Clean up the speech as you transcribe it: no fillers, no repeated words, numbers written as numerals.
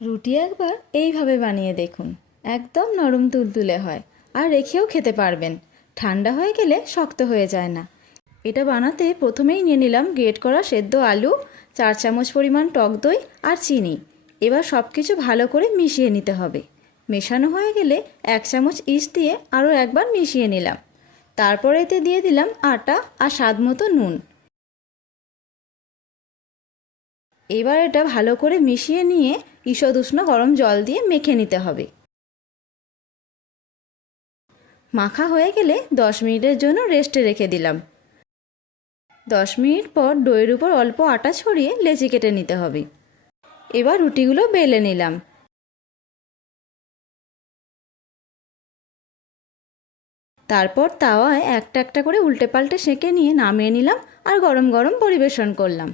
রুটি একবার এইভাবে বানিয়ে দেখুন, একদম নরম তুলতুলে হয় আর রেখেও খেতে পারবেন। ঠান্ডা হয়ে গেলে শক্ত হয়ে যায় না। এটা বানাতে প্রথমেই নিয়ে নিলাম গ্রেট করা সেদ্ধ আলু, 4 চামচ পরিমাণ টক দই আর চিনি। এবার সব কিছু ভালো করে মিশিয়ে নিতে হবে। মেশানো হয়ে গেলে 1 চামচ ইস্ট দিয়ে আরও একবার মিশিয়ে নিলাম। তারপর এতে দিয়ে দিলাম আটা আর স্বাদ মতো নুন। এবার এটা ভালো করে মিশিয়ে নিয়ে ঈষৎ উষ্ণ গরম জল দিয়ে মেখে নিতে হবে। মাখা হয়ে গেলে 10 মিনিটের জন্য রেস্টে রেখে দিলাম। 10 মিনিট পর ডোয়ের উপর অল্প আটা ছড়িয়ে লেচি কেটে নিতে হবে। এবার রুটিগুলো বেলে নিলাম। তারপর তাওয়ায় একটা একটা করে উল্টে পাল্টে সেঁকে নিয়ে নামিয়ে নিলাম আর গরম গরম পরিবেশন করলাম।